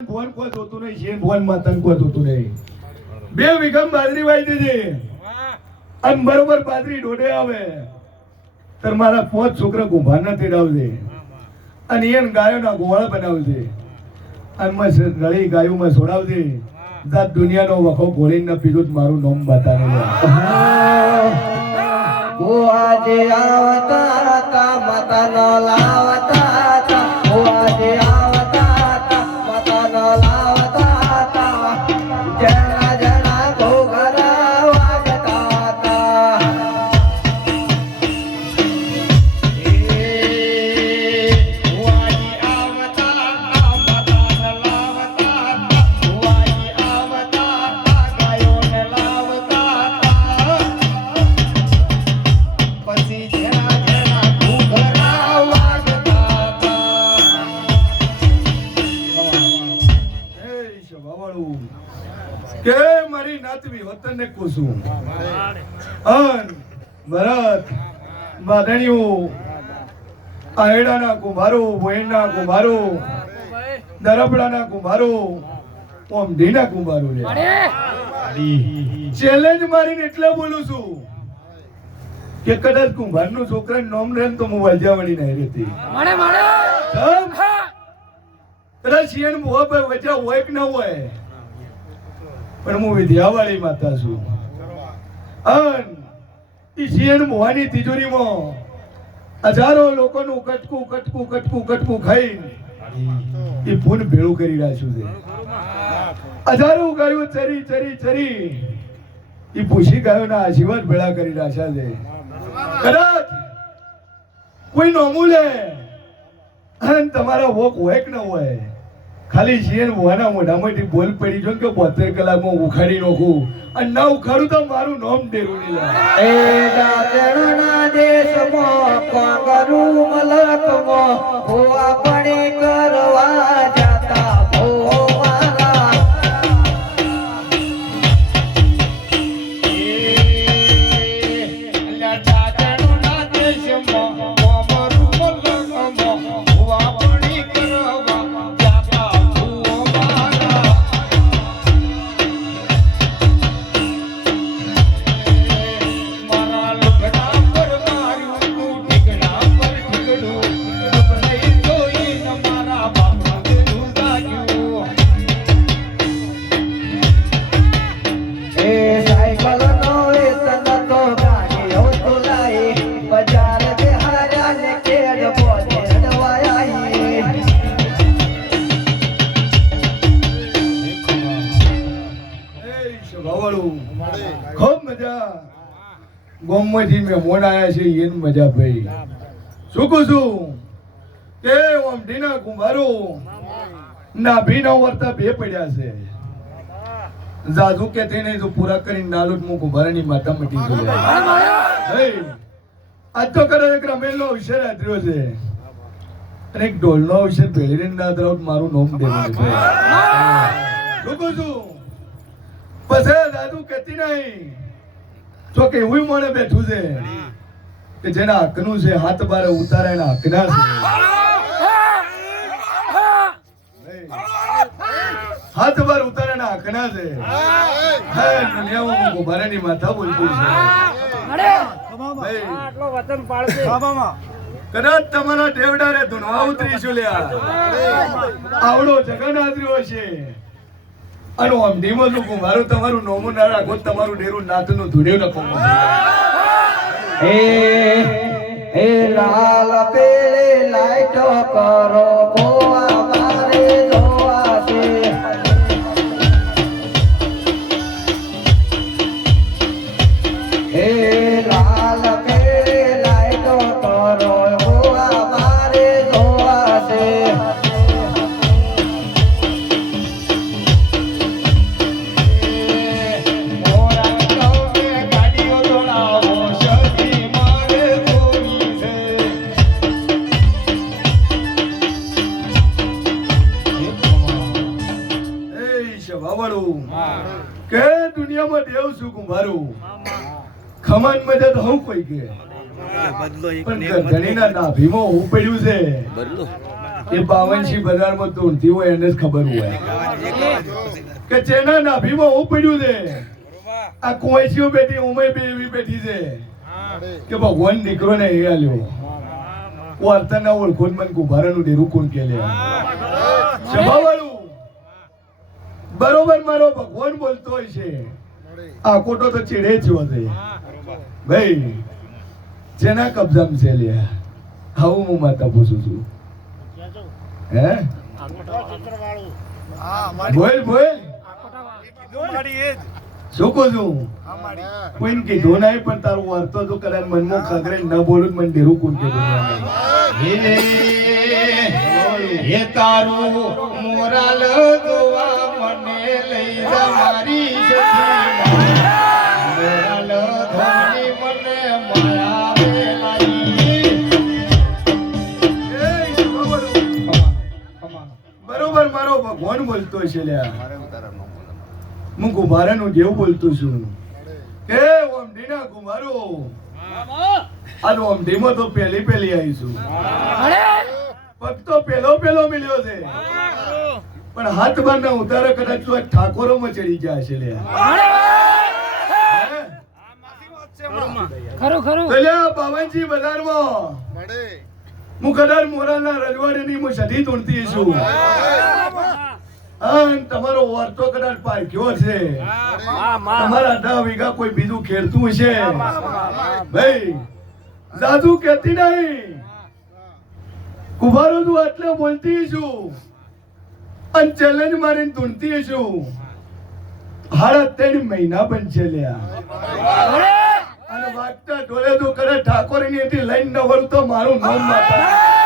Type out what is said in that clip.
નહીં બે વિગમ બાજરી વાઈ દીધી. અને બરોબર બાજરી ડોડે આવે. તર મારા પોત છોકરા કુંભારના તેડાવજે અને એને ગાયોના ગોવાળા બનાવજે. અને મેં રળી ગાયોમાં છોડાવજે. જાત દુનિયાનો વખો ભોળીને પીધું મારું નોમ બતાવે. આવતા માતા ન લાવતા મારી વતન ને કુસુમ અન ભરત માધણીઓ આહેડાના કુંભારો ભોયણના કુંભારો દરબડાના કુંભારો ઓમ ઢીના કુંભારો ચેલેન્જ મારીને એટલે બોલું છું કે કદાચ કુંભારનું નું નામ રહે તો હું વજાવણી નહીં રહેતી. કદાચ શિયાળ મોહ પર વજા હોય કે ન હોય. પણ હું વિદ્યાવાળી માતા છું. અન શિયાળ મોહાની તિજોરીમાં હજારો લોકોનું કટકું કટકું કટકું કટકું ખાઈને એ પૂન ભેળું કરી રાખ્યું છે. હજારો ગાયો ચરી ચરી ચરી એ પૂછી ગાયોના આશીર્વાદ ભેળા કરી રાખ્યા છે. કદાચ કોઈ નોમું લે તમારા વોક હોય કે ન હોય. ખાલી શિયન મોના મોઢામાંથી બોલ પડી જો કે બોતેર કલાકમાં ઉખાડી નાખું. અને ના ઉખાડું તો મારું નામ ડેરું નહીં એ દાદરના દેશમાં કોંગરું મલકમાં હોવા પડી કરવા જાતા ભોવારા એ ખૂબ મજા. ગોમમાંથી મેં મોડ છે એની મજા ભાઈ. શું કહું છું? કે આમ ઢીના કુંભારો. ના ભીના વર્તા બે પડ્યા છે. જાદુ કે તેને જો પૂરા કરીને નાલુટ હું કુંભારાની માતા મટી ગયો. આજ તો કદાચ એક રમેલનો અવસર આદર્યો છે. અને એક ઢોલનો અવસર ભેળીને ના મારું નોમ દેવાનું છે. શું કહું છું? પછી દાદુ કહેતી નહીં. તો કે હું મને બેઠું છે કે જેના હકનું છે હાથ બારે ઉતારે એના હકના છે. હાથ બાર ઉતારે એના હકના છે. હે ભારેની માથા બોલતું છે. કદાચ તમારા ટેવડારે ધૂણવા ઉતરીશું લ્યા. આવડો જગન્નાથરીઓ છે. અને આમ ધીમો લોકો મારું તમારું નોમું ના રાખો તમારું ડેરું નાતનું ધૂળે નખો. હે હે લાલ પેલે લાઈટ કરો ભોવા મારે જોવા હે એ વાવડું કે દુનિયામાં દેવ શું કુંભારું. ખમન મજા તો હું કોઈ કે? પણ ધણીના એક ગધણીના હું પડ્યું છે. એ બાવનશી બજારમાં ધૂળતી હોય એને જ ખબર હોય. કે જેના નાભીમાં હું પડ્યું છે. આ કુંવૈસીઓ બેઠી ઉમે બે એવી બેઠી છે. કે ભગવાન દીકરો ને એ આલ્યો. વાર્તાના ઓળખો મન કુભારાનું ડેરું કોણ કે લે. સભાવાળું બરોબર મારો ભગવાન બોલતો હોય છે. આ કોટો તો ચીડે જ છે. ભાઈ, જેના કબજામાં છે લ્યા આવું હું માતા પૂછું છું. હે? બોલ બોલ. શું કહું છું? કોઈને કીધું નહીં, પણ તારું વર્તો તો કદાચ મનમાં ખગરે ન બોલું મને ડેરું કુંડ કે હે તારું મોરાલ દોવા મને લઈ જા મારી સખી મોરાલ ધોની મને માયા બરોબર મારો ભગવાન બોલતો છે લ્યા. હું કુંભારાનું જેવું બોલતો છું. કે ઓમડીના કુંભારો. આ ઓમડીમાં તો પહેલી પહેલી આવી છું પગ તો પેલો પેલો મિલ્યો છે. પણ હાથ બાર ના ઉતારે કદાચ તો આ ઠાકોરોમાં ચડી ગયા છે ખરું ખરું. બજારમાં. હું કદાચ મોરાના રજવાડીની હું સધી તોડતી છું. તમારો વાર્તો કદાચ પારખ્યો છે. તમારા વીઘા કોઈ બીજું ખેડતું છે ભાઈ જાદુ કેતી નહીં. કુભારો તું એટલે બોલતી છું. અને ચેલેન્જ મારીને ધૂણતી છું. હાડા ત્રણ મહિના પણ ચેલ્યા અને વાગતા ઢોલે તો કરે ઠાકોરની લઈને નવર તો મારું નામ માતા